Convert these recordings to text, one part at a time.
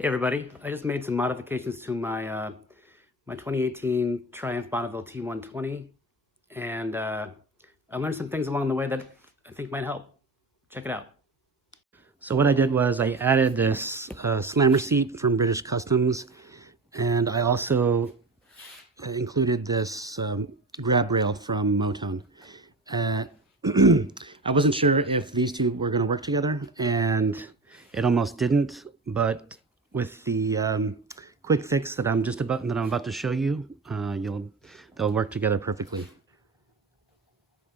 Hey everybody, I just made some modifications to my 2018 TRIUMPH Bonneville T120, and I learned some things along the way that I think might help. Check it out. So what I did was I added this slammer seat from British Customs, and I also included this grab rail from Motone. I wasn't sure if these two were going to work together, and it almost didn't, but with the quick fix that I'm about to show you, they'll work together perfectly.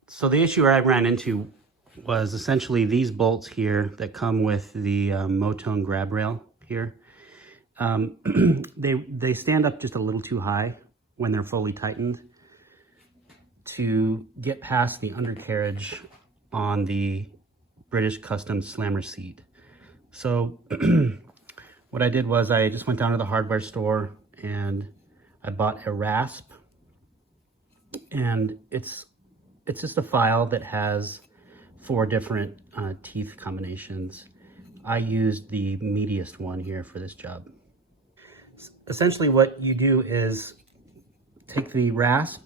So the issue I ran into was essentially these bolts here that come with the Motone grab rail here. They stand up just a little too high when they're fully tightened to get past the undercarriage on the British Customs slammer seat. So what I did was I just went down to the hardware store and I bought a rasp, and it's just a file that has 4 different teeth combinations. I used the meatiest one here for this job. Essentially what you do is take the rasp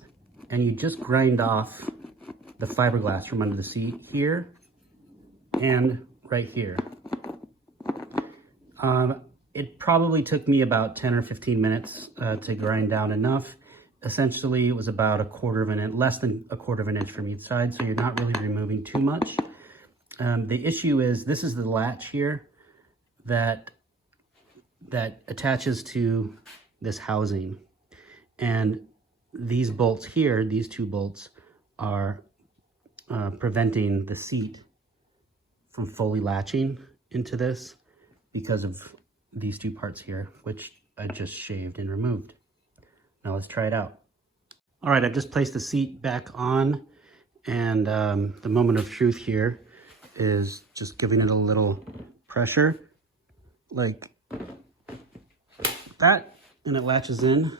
and you just grind off the fiberglass from under the seat here and right here. It probably took me about 10 or 15 minutes to grind down enough. Essentially, it was about less than a quarter of an inch from each side, so you're not really removing too much. The issue is, this is the latch here that attaches to this housing. And these bolts here, these 2 bolts, are preventing the seat from fully latching into this because of these 2 parts here, which I just shaved and removed. Now let's try it out. All right, I've just placed the seat back on, and the moment of truth here is just giving it a little pressure like that, and it latches in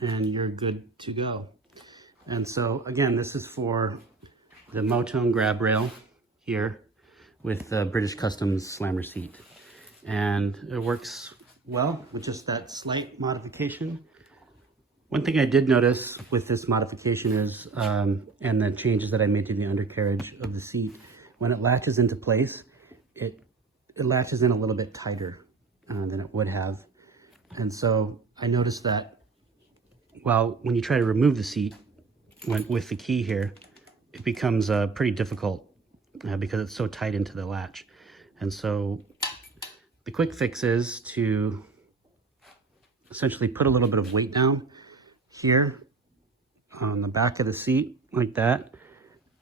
and you're good to go. And so again, this is for the Motone grab rail here with the British Customs slammer seat. And it works well with just that slight modification. One thing I did notice with this modification is, and the changes that I made to the undercarriage of the seat, when it latches into place, it latches in a little bit tighter than it would have. And so I noticed that when you try to remove the seat with the key here, it becomes pretty difficult because it's so tight into the latch. And so the quick fix is to essentially put a little bit of weight down here on the back of the seat like that.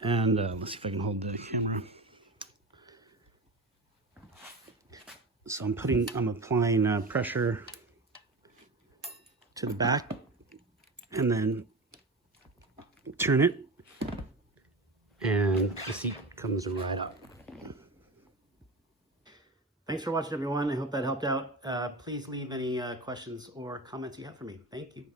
And let's see if I can hold the camera. So I'm applying pressure to the back and then turn it, and the seat comes right up. Thanks for watching, everyone. I hope that helped out. Please leave any questions or comments you have for me. Thank you.